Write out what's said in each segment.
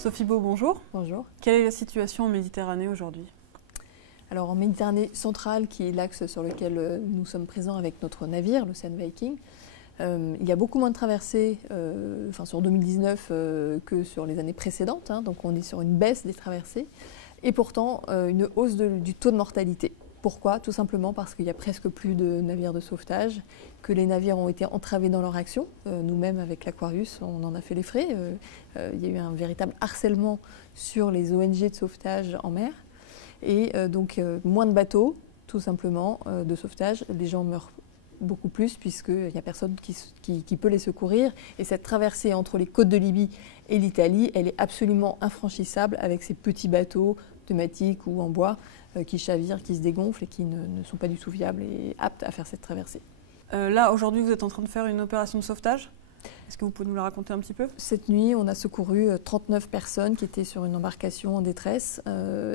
Sophie Beau, bonjour. Bonjour. Quelle est la situation en Méditerranée aujourd'hui? Alors en Méditerranée centrale, qui est l'axe sur lequel nous sommes présents avec notre navire, l'Ocean Viking, il y a beaucoup moins de traversées sur 2019 que sur les années précédentes, donc on est sur une baisse des traversées, et pourtant une hausse du taux de mortalité. Pourquoi? Tout simplement parce qu'il n'y a presque plus de navires de sauvetage, que les navires ont été entravés dans leur action. Nous-mêmes, avec l'Aquarius, on en a fait les frais. Il y a eu un véritable harcèlement sur les ONG de sauvetage en mer. Et donc moins de bateaux, tout simplement, de sauvetage. Les gens meurent beaucoup plus puisqu'il n'y a personne qui peut les secourir. Et cette traversée entre les côtes de Libye et l'Italie, elle est absolument infranchissable avec ces petits bateaux pneumatiques ou en bois qui chavirent, qui se dégonflent et qui ne sont pas du tout viables et aptes à faire cette traversée. Là, aujourd'hui, vous êtes en train de faire une opération de sauvetage. Est-ce que vous pouvez nous la raconter un petit peu? Cette nuit, on a secouru 39 personnes qui étaient sur une embarcation en détresse.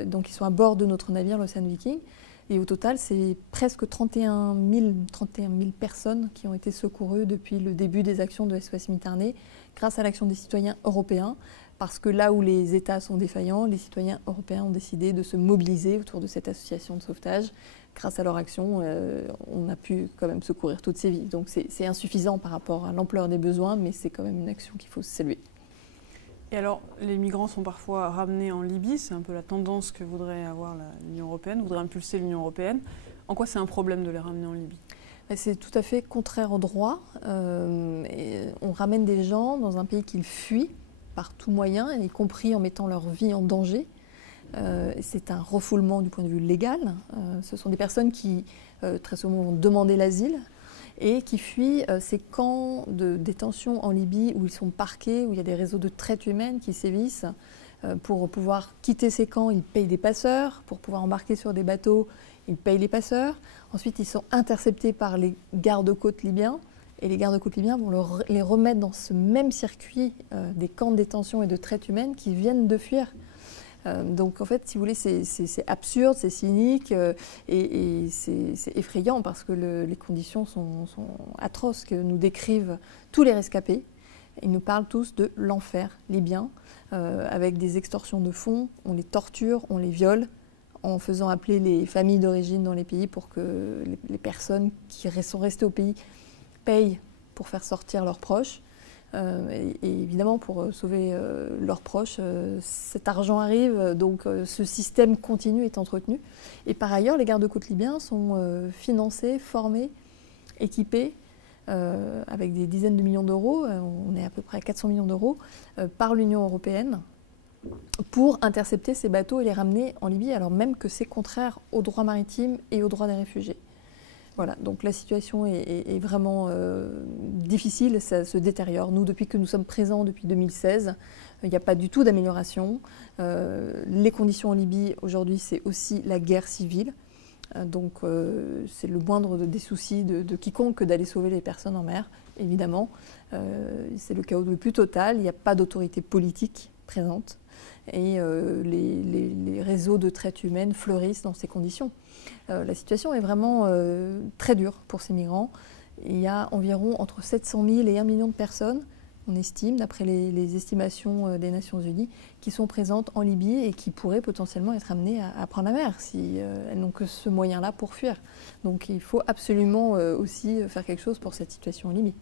Donc, ils sont à bord de notre navire, l'Ocean Viking. Et au total, c'est presque 31 000 personnes qui ont été secourues depuis le début des actions de SOS Méditerranée, grâce à l'action des citoyens européens. Parce que là où les États sont défaillants, les citoyens européens ont décidé de se mobiliser autour de cette association de sauvetage. Grâce à leur action, on a pu quand même secourir toutes ces vies. Donc c'est insuffisant par rapport à l'ampleur des besoins, mais c'est quand même une action qu'il faut saluer. Et alors, les migrants sont parfois ramenés en Libye, c'est un peu la tendance que voudrait avoir l'Union européenne, voudrait impulser l'Union européenne. En quoi c'est un problème de les ramener en Libye? C'est tout à fait contraire au droit. On ramène des gens dans un pays qu'ils fuient par tout moyen, y compris en mettant leur vie en danger. C'est un refoulement du point de vue légal. Ce sont des personnes qui, très souvent, vont demander l'asile et qui fuient ces camps de détention en Libye où ils sont parqués, où il y a des réseaux de traite humaine qui sévissent. Pour pouvoir quitter ces camps, ils payent des passeurs. Pour pouvoir embarquer sur des bateaux, ils payent les passeurs. Ensuite, ils sont interceptés par les gardes-côtes libyens. Et les gardes-côtes libyens vont les remettre dans ce même circuit des camps de détention et de traite humaine qui viennent de fuir. Donc en fait, si vous voulez, c'est absurde, c'est cynique et c'est effrayant parce que les conditions sont atroces que nous décrivent tous les rescapés. Ils nous parlent tous de l'enfer libyen avec des extorsions de fonds, on les torture, on les viole en faisant appeler les familles d'origine dans les pays pour que les personnes qui sont restées au pays payent pour faire sortir leurs proches. Et évidemment, pour sauver leurs proches, cet argent arrive, donc ce système continu est entretenu. Et par ailleurs, les gardes-côtes libyens sont financés, formés, équipés, avec des dizaines de millions d'euros, on est à peu près à 400 millions d'euros, par l'Union européenne, pour intercepter ces bateaux et les ramener en Libye, alors même que c'est contraire au droit maritime et au droit des réfugiés. Voilà, donc la situation est vraiment difficile, ça se détériore. Nous, depuis que nous sommes présents depuis 2016, il n'y a pas du tout d'amélioration. Les conditions en Libye, aujourd'hui, c'est aussi la guerre civile. Donc c'est le moindre des soucis de quiconque que d'aller sauver les personnes en mer, évidemment. C'est le chaos le plus total, il n'y a pas d'autorité politique présente. Et les réseaux de traite humaine fleurissent dans ces conditions. La situation est vraiment très dure pour ces migrants. Il y a environ entre 700 000 et 1 million de personnes, on estime, d'après les estimations des Nations Unies, qui sont présentes en Libye et qui pourraient potentiellement être amenées à prendre la mer si elles n'ont que ce moyen-là pour fuir. Donc il faut absolument aussi faire quelque chose pour cette situation en Libye.